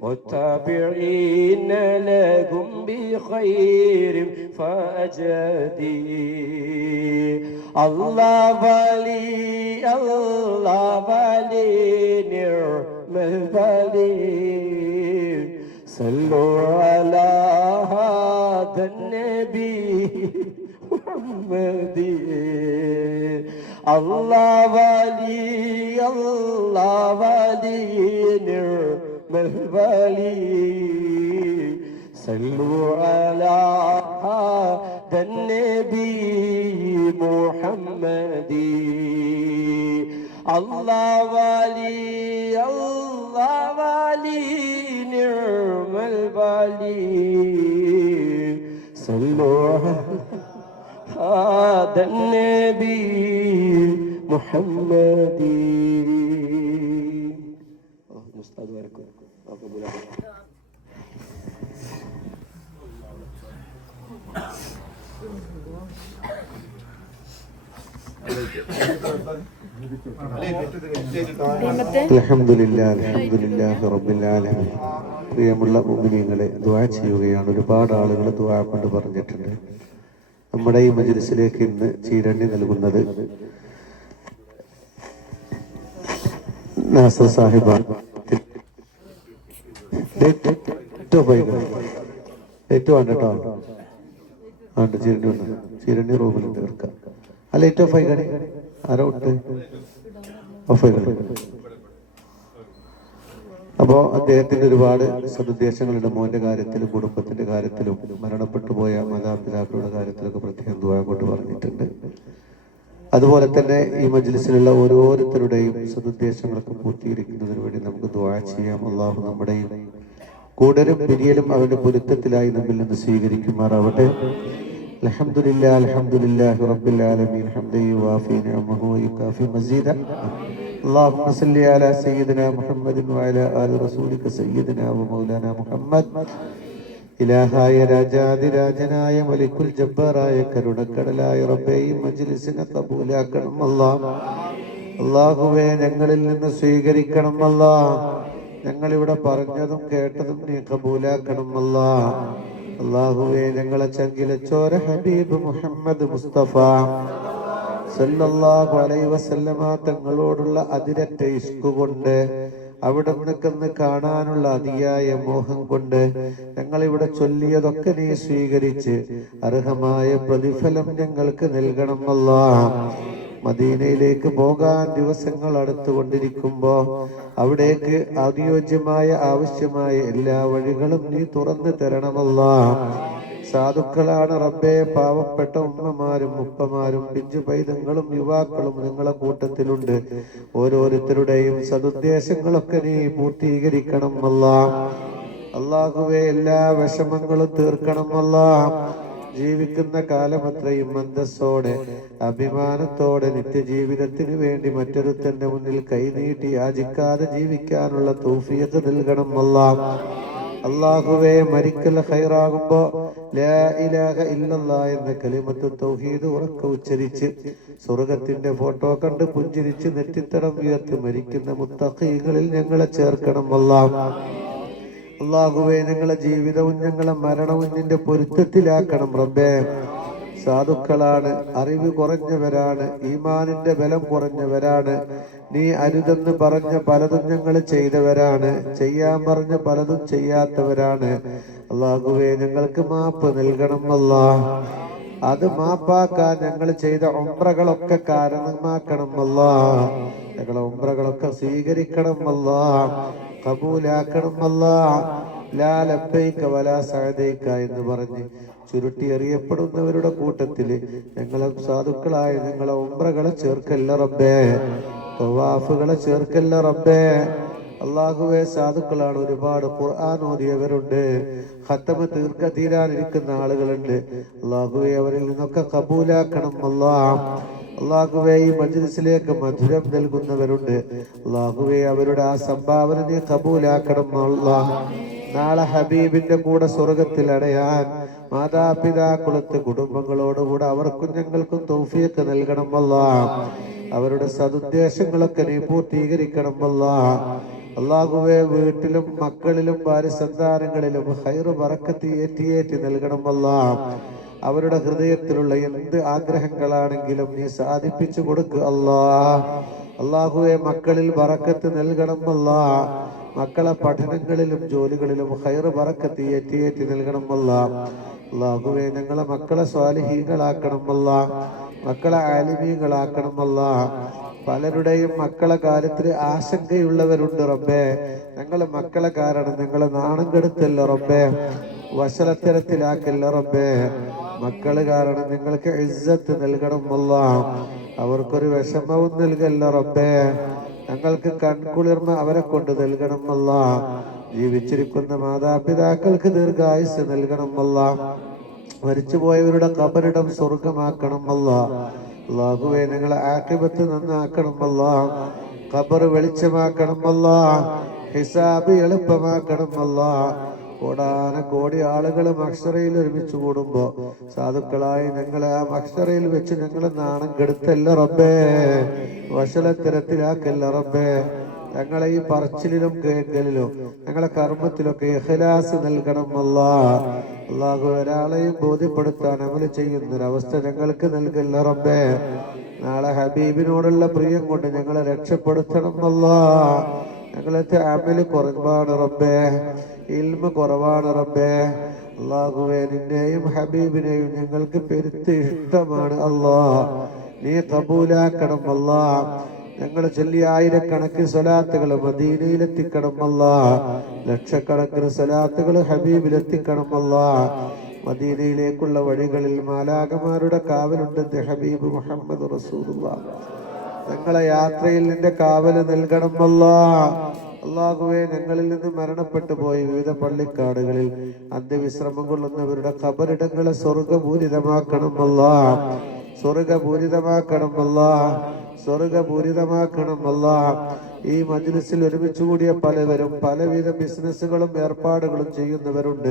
والتابعين لهم بخير فأجدي. الله ولي الله ولي نعم الولي. صلوا على هذا النبي محمد. الله ولي الله ولي نعم الولي. صلوا على هذا النبي محمد. الله ولي الله ولي نعم الولي. صلوا على هذا النبي محمد. أستاذ بارك الله. അൽഹംദുലില്ലാഹി റബ്ബിൽ ആലമീൻ. പ്രിയമുള്ള മുഅ്മിനീങ്ങളെ, ദുആ ചെയ്യുകയാണ്. ഒരുപാട് ആളുകൾ ദുആ കൊണ്ട് പറഞ്ഞിട്ടുണ്ട്. നമ്മുടെ ഈ മജ്ലിസിലേക്ക് ഇന്ന് ചീരണ്ണി നൽകുന്നത് നാസർ സാഹിബാണ്. ലൈറ്റ് ഓഫ് ആയി ലൈറ്റ് വേണ്ട കേട്ടോ വേണ്ട ചിരണ്ടി വന്നു ചിരണ്ടി റൂമിൽ തീർക്കാം ആ ലൈറ്റ് ഓഫ് ആയി കാണി ആരോ ഇട്ട് ഓഫ് ആയി കാണി അപ്പോൾ അദ്ദേഹത്തിന്റെ ഒരുപാട് സദുദ്ദേശങ്ങളുണ്ട് മോന്റെ കാര്യത്തിലും കുടുംബത്തിന്റെ കാര്യത്തിലും മരണപ്പെട്ടു പോയ മാതാപിതാക്കളുടെ കാര്യത്തിലൊക്കെ പ്രത്യേകം ദുആ കൊണ്ട് പറഞ്ഞിട്ടുണ്ട്. അതുപോലെ തന്നെ ഈ മജ്ലിസിലുള്ള ഓരോരുത്തരുടെയും സദുദ്ദേശങ്ങളൊക്കെ പൂർത്തീകരിക്കുന്നതിന് വേണ്ടി നമുക്ക് ദുആ ചെയ്യാം. അള്ളാഹു നമ്മുടെയും കൂടലും പിരിയലും അവന്റെ പൊരുത്തത്തിലായി നമ്മിൽ നിന്ന് സ്വീകരിക്കുമാറാവട്ടെ. അൽഹംദുലില്ലാഹി അൽഹംദുലില്ലാഹി റബ്ബിൽ ആലമീൻ ഹംദൻ യുവാഫി നിഅമഹു വയുകാഫി മസീദ. اللهم صل على سيدنا محمد وعلى آل رسولك سيدنا ومولانا محمد. ഇലാഹായ രാജാതിരാജനായ മലിക്കുൽ ജബ്ബാറായ കരുണക്കടലായ റബ്ബേ ഈ മജ്ലിസിനെ കബൂലാക്കണം അല്ലാഹ്. അല്ലാഹുവേ ഞങ്ങളിൽ നിന്ന് സ്വീകരിക്കണം അല്ലാഹ്. ഞങ്ങളിവിടെ പറഞ്ഞതും കേട്ടതും നീ കബൂലാക്കണം അല്ലാഹ്. അല്ലാഹുവേ ഞങ്ങളെ ചങ്കിലച്ചോര ഹബീബ് മുഹമ്മദ് മുസ്തഫ സല്ലല്ലാഹു അലൈഹി വസല്ലമ തങ്ങളോടുള്ള അതിരറ്റ ഇഷ്ക് കൊണ്ട് അവിടെ നിൽക്കുന്ന കാണാനുള്ള അതിയായ മോഹം കൊണ്ട് ഞങ്ങൾ ഇവിടെ ചൊല്ലിയതൊക്കെ നീ സ്വീകരിച്ച് അർഹമായ പ്രതിഫലം ഞങ്ങൾക്ക് നൽകണം അല്ലാഹ്. മദീനയിലേക്ക് പോകാൻ ദിവസങ്ങൾ അടുത്തുകൊണ്ടിരിക്കുമ്പോ അവിടേക്ക് അനുയോജ്യമായ ആവശ്യമായ എല്ലാ വഴികളും നീ തുറന്നു തരണമല്ലാഹ്. സാധുക്കളാണ് റബ്ബേ, പാവപ്പെട്ട ഉമ്മമാരും ഉപ്പമാരും പിഞ്ചു പൈതങ്ങളും യുവാക്കളും നിങ്ങളെ കൂട്ടത്തിലുണ്ട്. ഓരോരുത്തരുടെയും സദുദ്ദേശങ്ങളൊക്കെ നീ പൂർത്തീകരിക്കണം അല്ലാഹ്. അല്ലാഹുവേ എല്ലാ വിഷമങ്ങളും തീർക്കണം അല്ലാഹ്. ജീവിക്കുന്ന കാലമത്രയും അന്തസ്സോടെ അഭിമാനത്തോടെ നിത്യജീവിതത്തിന് വേണ്ടി മറ്റൊരുത്തന്റെ മുന്നിൽ കൈനീട്ടി യാചിക്കാതെ ജീവിക്കാനുള്ള തൗഫീഖ് നൽകണം അല്ലാഹ്. അല്ലാഹുവേ മരിക്കൽ ഖൈറാകുമ്പോ ലാ ഇലാഹ ഇല്ലല്ലാഹ് എന്ന കലിമത്ത് തൗഹീദ് ഉറക്കെ ഉച്ചരിച്ച് സ്വർഗത്തിന്റെ ഫോട്ടോ കണ്ട് പുഞ്ചിരിച്ച് നെറ്റിത്തടം ഉയർത്തി മരിക്കുന്ന മുത്തഖീകളിൽ ഞങ്ങളെ ചേർക്കണം അല്ലാഹ്. അല്ലാഹുവേ ഞങ്ങളെ ജീവിതവും ഞങ്ങളെ മരണവും നിന്റെ പൊരുത്തത്തിലാക്കണം റബ്ബേ. സാധുക്കളാണ്, അറിവ് കുറഞ്ഞവരാണ്, ഈമാനിന്റെ ബലം കുറഞ്ഞവരാണ്. നീ അരുതെന്ന് പറഞ്ഞ പലതും ഞങ്ങൾ ചെയ്തവരാണ്, ചെയ്യാൻ പറഞ്ഞ പലതും ചെയ്യാത്തവരാണ്. അല്ലാഹുവേ ഞങ്ങൾക്ക് മാപ്പ് നൽകണം അല്ലാഹ്. അത് മാപ്പാക്കാൻ ഞങ്ങൾ ചെയ്ത ഉംറകളൊക്കെ കാരണമാക്കണം അല്ലാഹ്. ഞങ്ങളെ ഉംറകളൊക്കെ സ്വീകരിക്കണം അല്ലാഹ്, കബൂലാക്കണം അല്ലാഹ്. ലാ ലബ്ബൈക വലാ സഅദൈക എന്ന് പറഞ്ഞ് ചുരുട്ടി എറിയപ്പെടുന്നവരുടെ കൂട്ടത്തില് ഞങ്ങളെ സാധുക്കളായ ഞങ്ങളെ ഉംറകളെ ചേർക്കല്ല റബ്ബേ, തവാഫുകളെ ചേർക്കല്ല റബ്ബേ. അല്ലാഹുവേ സാധുക്കളാണ്, ഒരുപാട് ഖുർആൻ ഓതിയവരുണ്ട്, ഖത്തമ തീരാനിരിക്കുന്ന ആളുകളുണ്ട്. അല്ലാഹുവേ അവരിൽ നിന്നൊക്കെ കബൂലാക്കണം അല്ലാഹ്. അല്ലാഹുവേ ഈ മജ്ലിസിലേക്ക് മധുരം നൽകുന്നവരുണ്ട്. അല്ലാഹുവേ അവരുടെ ആ സംഭാവന നീ കബൂലാക്കണം അല്ലാഹ്. നാളെ ഹബീബിന്റെ കൂടെ സ്വർഗത്തിൽ അടയാൻ മാതാപിതാക്കളത്ത് കുടുംബങ്ങളോടുകൂടെ അവർക്കും ഞങ്ങൾക്കും തൗഫീഖ് നൽകണം അല്ലാഹ്. അവരുടെ സദുദ്ദേശങ്ങളൊക്കെ നീ പൂർത്തീകരിക്കണം അല്ലാഹ്. അല്ലാഹുവേ വീട്ടിലും മക്കളിലും ഭാര്യ സന്താനങ്ങളിലും ഖൈറ് ബറക്കത്ത് ഏറ്റി നൽകണം അല്ലാഹ്. അവരുടെ ഹൃദയത്തിലുള്ള എന്ത് ആഗ്രഹങ്ങളാണെങ്കിലും നീ സാധിപ്പിച്ചു കൊടുക്കുക അല്ലാഹ്. അല്ലാഹുവേ മക്കളിൽ ബറക്കത്ത് നൽകണം അല്ലാഹ്. മക്കളെ പഠനങ്ങളിലും ജോലികളിലും ഖൈറ് ബറക്കത്ത് ഏറ്റി നൽകണം അല്ലാഹ്. അല്ലാഹുവേ ഞങ്ങളെ മക്കളെ സ്വാലിഹീങ്ങളാക്കണം അല്ലാഹ്, മക്കളെ ആലിമീങ്ങളാക്കണം അല്ലാഹ്. പലരുടെയും മക്കളെ കാര്യത്തിൽ ആശങ്കയുള്ളവരുണ്ട് റബ്ബേ. ഞങ്ങളെ മക്കളെ കാരണം ഞങ്ങളെ നാണം കെടുത്തല്ല റബ്ബേ, വശലത്തരത്തിലാക്കല്ല റബ്ബേ. മക്കള് കാരണം നിങ്ങൾക്ക് ഇസ്സത്ത് നൽകണം അല്ലാഹ്. അവർക്കൊരു വിഷമവും നൽകല്ല റബ്ബേ. ഞങ്ങൾക്ക് കൺകുളിർമ അവരെ കൊണ്ട് നൽകണം അല്ലാഹ്. ജീവിച്ചിരിക്കുന്ന മാതാപിതാക്കൾക്ക് ദീർഘായുസ് നൽകണം അല്ലാഹ്. മരിച്ചുപോയവരുടെ ഖബറിടം സ്വർഗമാക്കണം അല്ലാഹ്. അല്ലാഹുവേ ഞങ്ങളെ ആഖിബത്ത് നന്നാക്കണം അല്ലാഹ്. ഖബർ വെളിച്ചമാക്കണം അല്ലാഹ്. ഹിസാബ് എളുപ്പമാക്കണം അല്ലാഹ്. കോടാനകോടി ആളുകൾ മഹ്ശറയിൽ ഒരുമിച്ച് കൂടുമ്പോ സാധുക്കളായി ഞങ്ങളെ ആ മഹ്ശറയിൽ വെച്ച് ഞങ്ങളെ നാണം കെടുത്തല്ല റബ്ബേ, വശലത്തരത്തിലാക്കല്ല റബ്ബേ. ഞങ്ങളെ ഈ പറച്ചിലും കേൾക്കലിലും ഞങ്ങളെ കർമ്മത്തിലൊക്കെ ഇഖ്ലാസ് നൽകണം അല്ലാഹ്. അല്ലാഹു ഒരാളെയും ബോധ്യപ്പെടുത്താൻ അമല് ചെയ്യുന്നൊരവസ്ഥ ഞങ്ങൾക്ക് നൽകല്ല റബ്ബേ. നാളെ ഹബീബിനോടുള്ള പ്രിയം കൊണ്ട് ഞങ്ങളെ രക്ഷപ്പെടുത്തണം അല്ലാഹ്. ഞങ്ങളത്തെ അമല് കുറവാണ് റബ്ബേ, ഇൽമ് കുറവാണ് റബ്ബേ. അല്ലാഹുവേ, നിന്നെയും ഹബീബിനെയും ഞങ്ങൾക്ക് പെരുത്ത് ഇഷ്ടമാണ് അല്ലാ. നീ കബൂലാക്കണം അല്ലാ. ഞങ്ങൾ ചൊല്ലിയ ആയിരക്കണക്കിന് സ്വലാത്തുകൾ മദീനയിലെത്തിക്കണം അല്ലാ. ലക്ഷക്കണക്കിന് സ്വലാത്തുകൾ ഹബീബിലെത്തിക്കണം അല്ലാ. മദീനയിലേക്കുള്ള വഴികളിൽ മാലാകമാരുടെ കാവലുണ്ടെന്ന് ഹബീബ് മുഹമ്മദ് റസൂലുള്ളാഹ്. ഞങ്ങളെ യാത്രയിൽ നിന്റെ കാവല് നൽകണം അല്ലാ. അല്ലാഹുവേ, ഞങ്ങളിൽ നിന്ന് മരണപ്പെട്ടു പോയി വിവിധ പള്ളിക്കാടുകളിൽ അന്ത്യവിശ്രമം കൊള്ളുന്നവരുടെ ഖബറിടങ്ങളെ സ്വർഗപൂരിതമാക്കണം അല്ലാ. സ്വർഗപൂരിതമാക്കണം അല്ലാ. സ്വർഗപൂരിതമാക്കണം അല്ലാ. ഈ മജ്ലിസിൽ ഒരുമിച്ച് കൂടിയ പലവരും പലവിധ ബിസിനസ്സുകളും ഏർപ്പാടുകളും ചെയ്യുന്നവരുണ്ട്.